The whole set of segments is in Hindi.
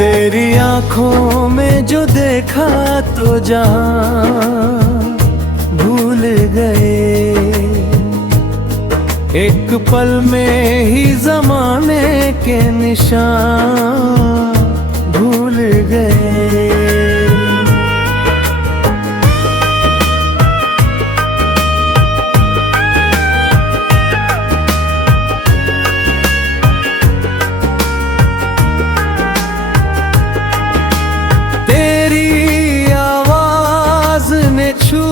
तेरी आंखों में जो देखा तो जहां भूल गए, एक पल में ही जमाने के निशान भूल गए। छू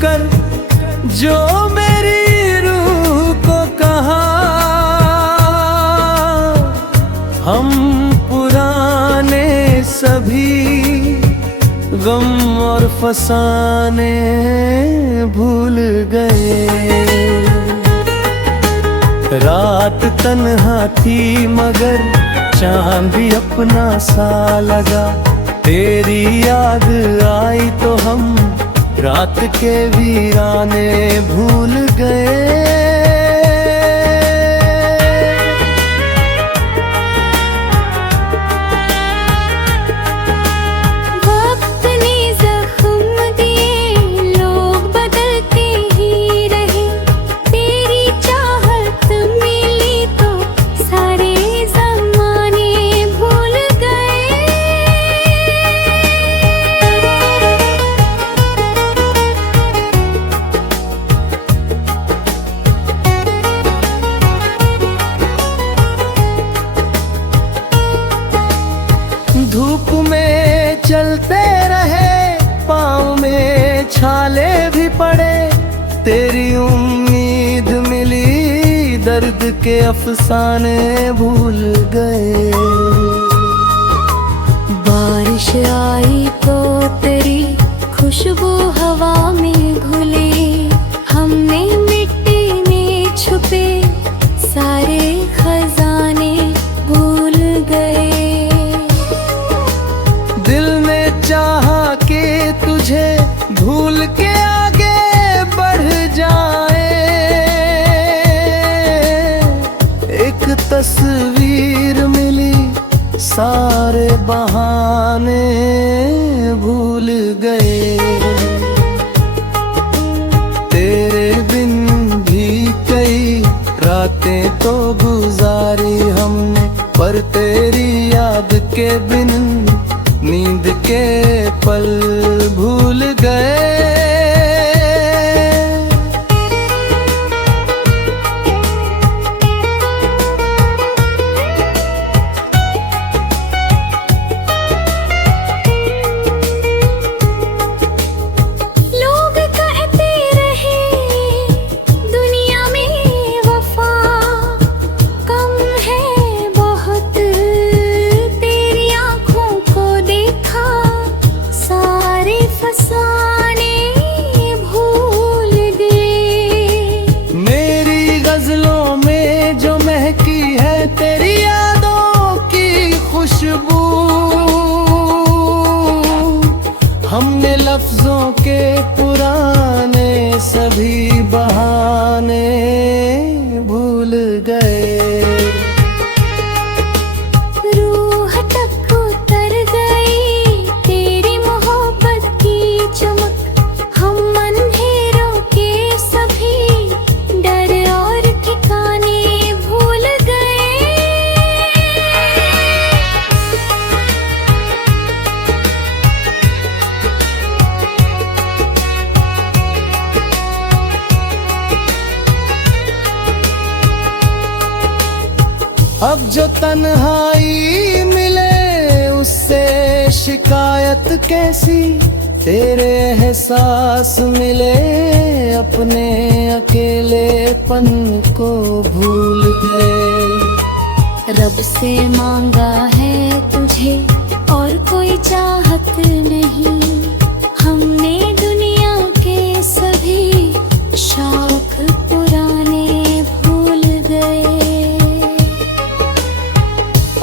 कर जो मेरी रूह को कहा, हम पुराने सभी गम और फसाने भूल गए। रात तन्हा थी मगर चांद भी अपना सा लगा, तेरी याद आई तो हम रात के वीराने भूल गए। वक्त ने जख्म दिए, लोग बदलते ही रहे, तेरी चाहत मिली तो सारे जमाने भूल गए। धूप में चलते रहे, पाँव में छाले भी पड़े, तेरी उम्मीद मिली, दर्द के अफसाने भूल गए। बारिश आई तो तेरी खुशबू हवा में घुली, हमने मिट्टी में छुपे सारे खजाने भूल गए। दिल ने चाहा कि तुझे भूल के आगे बढ़ जाए, एक तस्वीर मिली, सारे बहाने भूल गए। तेरे बिन भी कई रातें तो गुजारी हमने, पर तेरी याद के बिन नींद के पल भूल गए। लोग कहते रहे दुनिया में वफा कम है बहुत, तेरी आंखों को देखा सारे फसाने भूल गए। मेरी गजलों में जो महकी है तेरी यादों की खुशबू, हमने लफ्जों के पुराने सभी बहाने भूल गए। रूह तक उतर गई तेरी मोहब्बत की चमक, हम अंधेरों के सभी डर और ठिकाने भूल गए। अब जो तन्हाई मिले उससे शिकायत कैसी, तेरे एहसास मिले अपने अकेलेपन को भूल गए। रब से मांगा है तुझे और कोई चाहत नहीं, हमने दुनिया के सभी शौक पुराने भूल गए।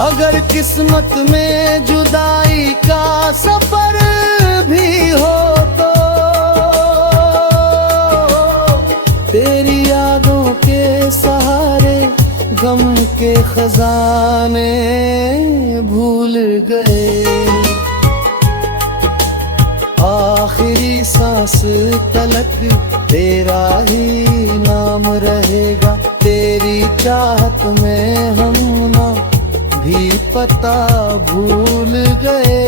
अगर किस्मत में जुदाई का सफर भी हो तो तेरी यादों के सहारे गम के खजाने भूल गए। आखिरी सांस तलक तेरा ही नाम रहेगा। तेरी चाहत में हम ना भी पता भूल गए।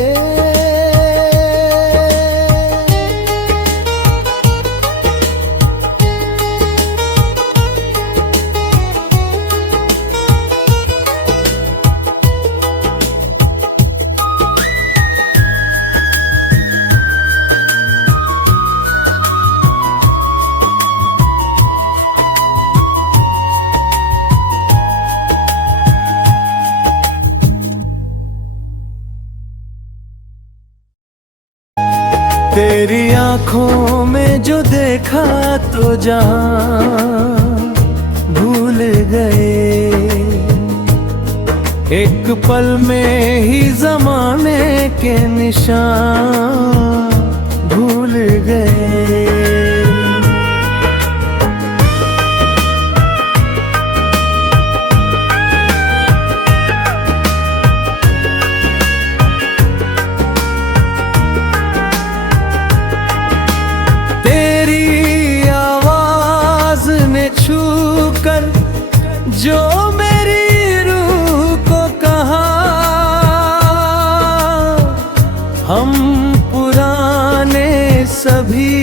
तेरी आंखों में जो देखा तो जहां भूल गए। एक पल में ही जमाने के निशान भूल गए। छूकर जो मेरी रूह को कहा, हम पुराने सभी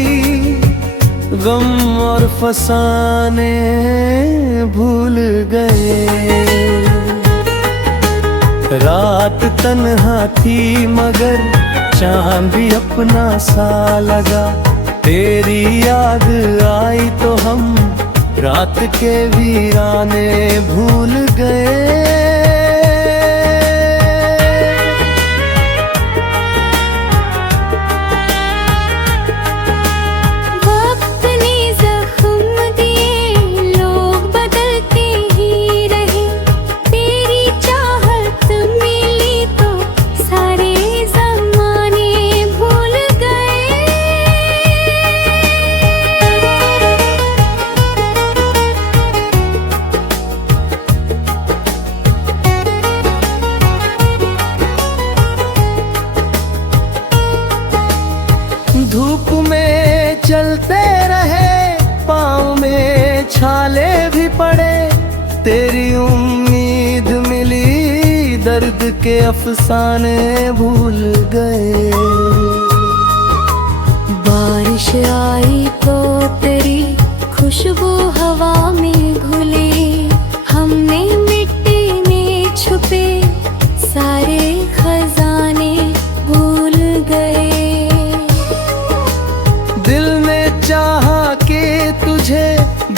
गम और फसाने भूल गए। रात तन्हा थी मगर चांद भी अपना सा लगा। तेरी याद आई तो हम रात के वीराने भूल गए। वक्त ने जख्म दिए, लोग बदलते ही रहे। तेरी चाहत मिली तो सारे जमाने भूल गए। धूप में चलते रहे, पाँव में छाले भी पड़े। तेरी उम्मीद मिली, दर्द के अफसाने भूल गए। बारिश आई तो तेरी खुशबू हवा में घुली। हमने मिट्टी में छुपे सारे खजाने भूल गए। दिल ने चाहा कि तुझे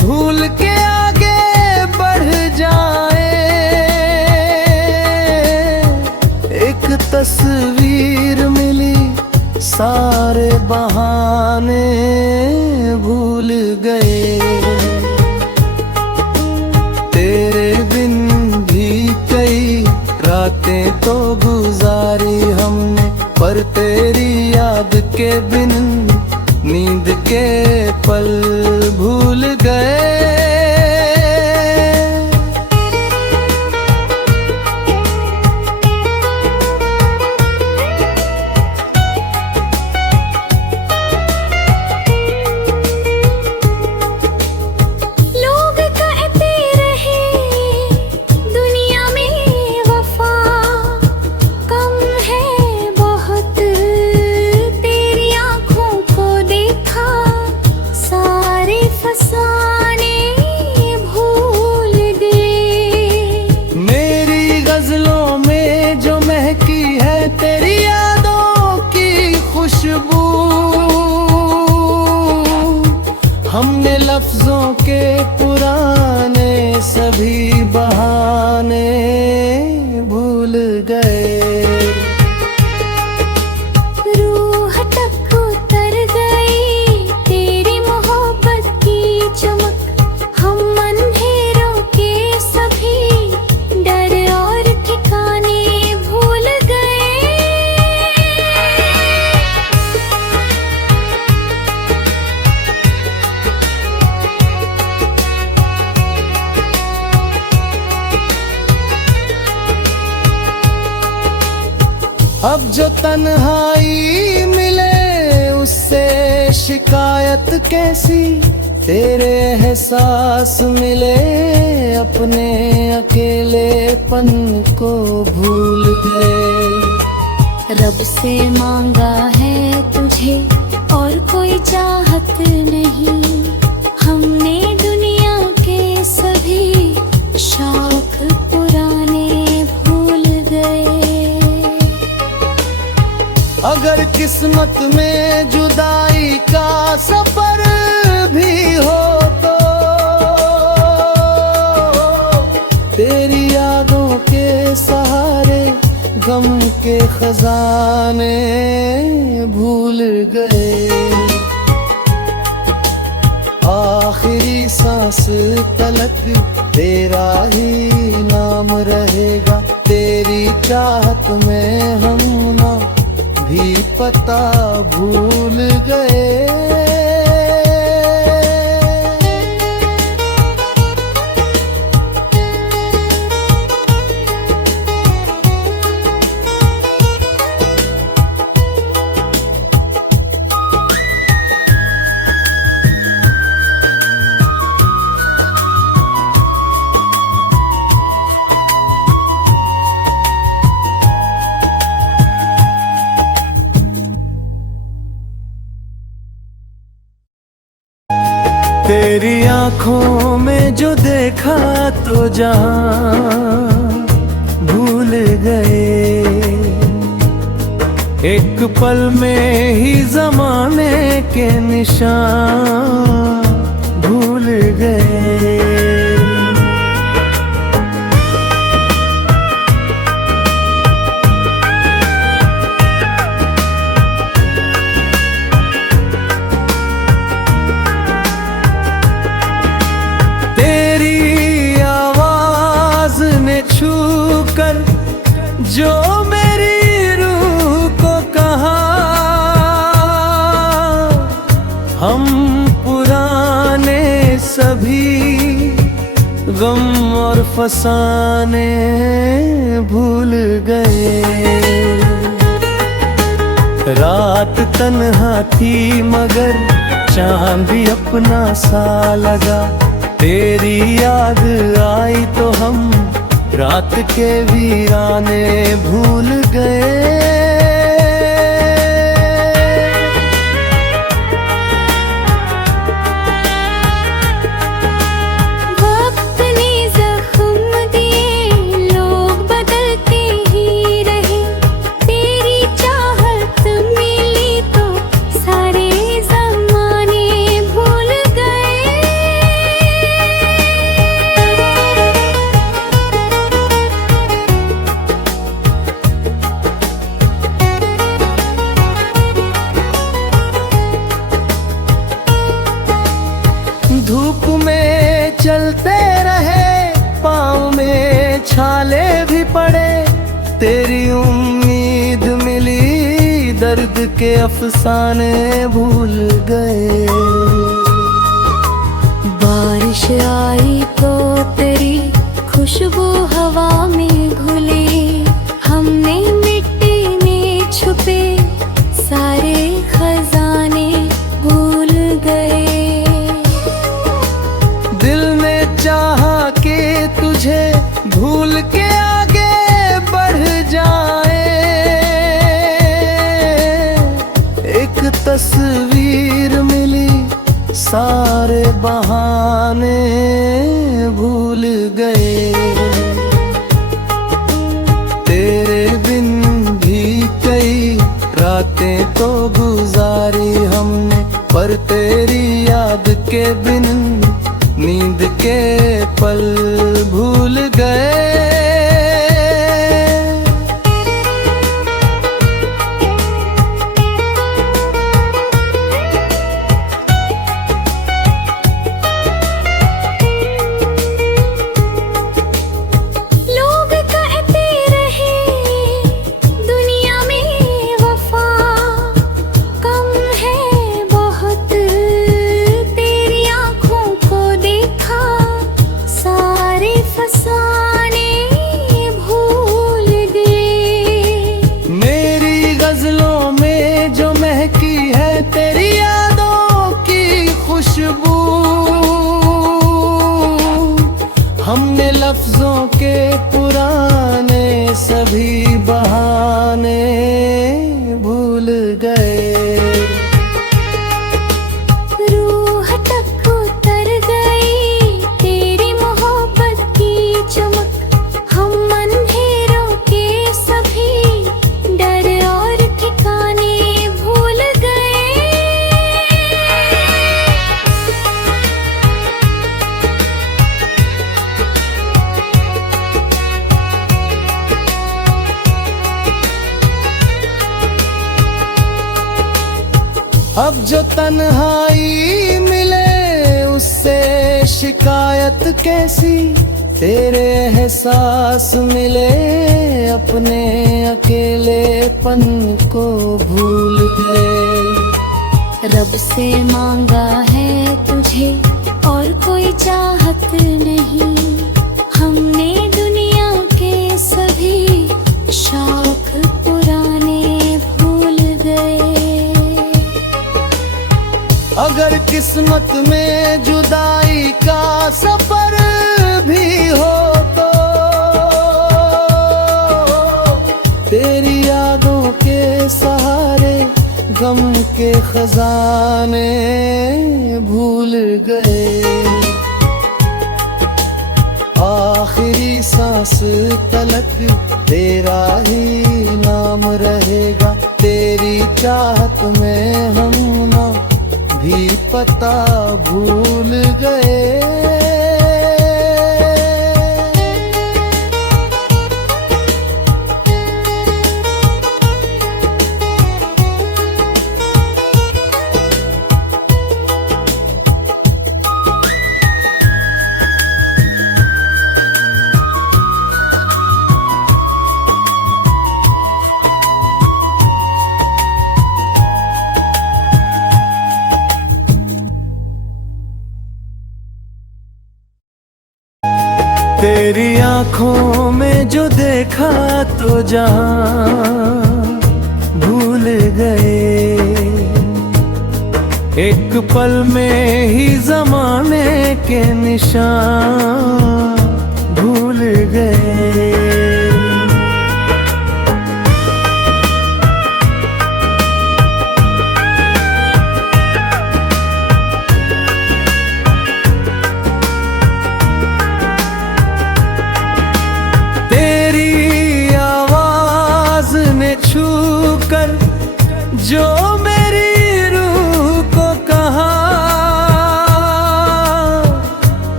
भूल के आगे बढ़ जाए। एक तस्वीर मिली, सारे बहाने भूल गए। तेरे बिन भी कई रातें तो गुजारी हमने, पर तेरी याद के बिन नींद के पल भूल गए। लोग कहते रहे दुनिया में वफा कम है बहुत। तेरी आंखों को देखा, सारे फसाने भूल गए। मेरी गजलों में जो महकी है तेरी यादों की खुशबू, हमने लफ्जों के पुराने सभी बहाने भूल गए। रूह तक उतर गई तेरी मोहब्बत की चमक। हम अंधेरों के सभी डर और ठिकाने भूल गए। अब जो तन्हाई मिले उससे शिकायत कैसी, तेरे एहसास मिले अपने अकेलेपन को भूल गए। रब से मांगा है तुझे और कोई चाहत नहीं, हमने दुनिया के सभी शौक पुराने भूल गए। अगर किस्मत में जुदाई का सफर भी हो तो तेरी यादों के सहारे गम के खजाने भूल गए। आखिरी सांस तलक तेरा ही नाम रहेगा, तेरी चाहत में हम ना भी पता भूल गए। तेरी आंखों में जो देखा तो जहां भूल गए, एक पल में ही जमाने के निशान भूल गए। जो मेरी रूह को कहा हम पुराने सभी गम और फसाने भूल गए। रात तन्हा थी मगर चांद भी अपना सा लगा, तेरी याद आई तो हम रात के वीराने भूल गए। वक्त ने जख्म दिए, लोग बदलते ही रहे, तेरी चाहत मिली तो सारे ज़माने भूल गए। धूप में चलते रहे, पाँव में छाले भी पड़े, तेरी उम्मीद मिली, दर्द के अफसाने भूल गए। बारिश आई तो तेरी खुशबू हवा में घुली, हमने मिट्टी में छुपे सारे खजाने भूल गए। चाहा कि तुझे भूल के आगे बढ़ जाए, एक तस्वीर मिली, सारे बहाने भूल गए। तेरे बिन भी कई रातें तो गुजारी हमने, पर तेरी याद के बिन नींद के पल भूल गए। लोग कहते रहे दुनिया में वफा कम है बहुत, तेरी आँखों को देखा सारा के पुराने सभी बहाने भूल गए। रूह तक उतर गई तेरी मोहब्बत की चमक। हम अंधेरों के सभी डर और ठिकाने भूल गए। अब जो तन्हाई मिले उससे शिकायत कैसी, तेरे एहसास मिले अपने अकेलेपन को भूल गए। रब से मांगा है तुझे और कोई चाहत नहीं। हमने दुनिया के सभी शौक पुराने भूल गए। अगर किस्मत में जुदाई का सफर भी हो तो तेरी यादों के सहारे गम के खजाने भूल गए। आखिरी सांस तलक तेरा ही नाम रहेगा। तेरी चाहत में हम ना भी पता भूल गए। तेरी आंखों में जो देखा तो जहां भूल गए। एक पल में ही जमाने के निशान भूल गए। जो मेरी रूह को कहा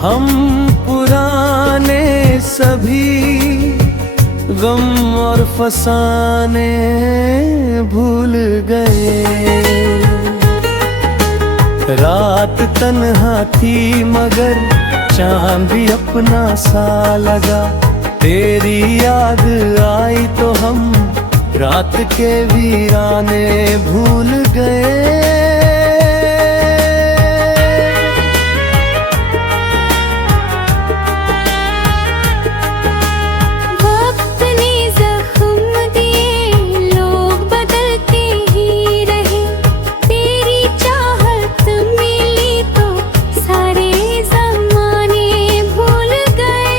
हम पुराने सभी गम और फसाने भूल गए। रात तन्हा थी मगर चांद भी अपना सा लगा। तेरी याद आई तो हम रात के वीराने भूल गए। वक्त ने जख्म दिए लोग बदलते ही रहे। तेरी चाहत मिली तो सारे जमाने भूल गए।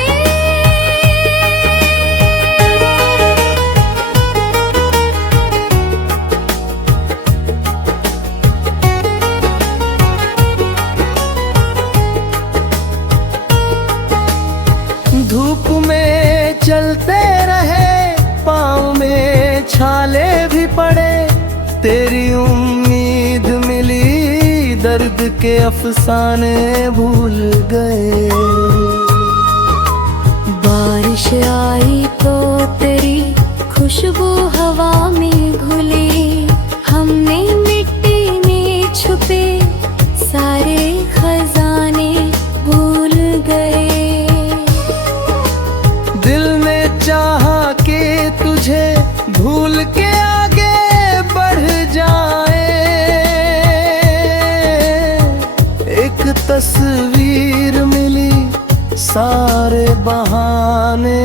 धूप में चलते रहे पाँव में छाले भी पड़े। तेरी उम्मीद मिली दर्द के अफसाने भूल गए। बारिश आई तो तेरी खुशबू हवा में घुली। हमने मिट्टी में छुपे सारे खजाने भूल गए। दिल ने चाहा कि तुझे भूल के आगे बढ़ जाए। एक तस्वीर मिली सारे बहाने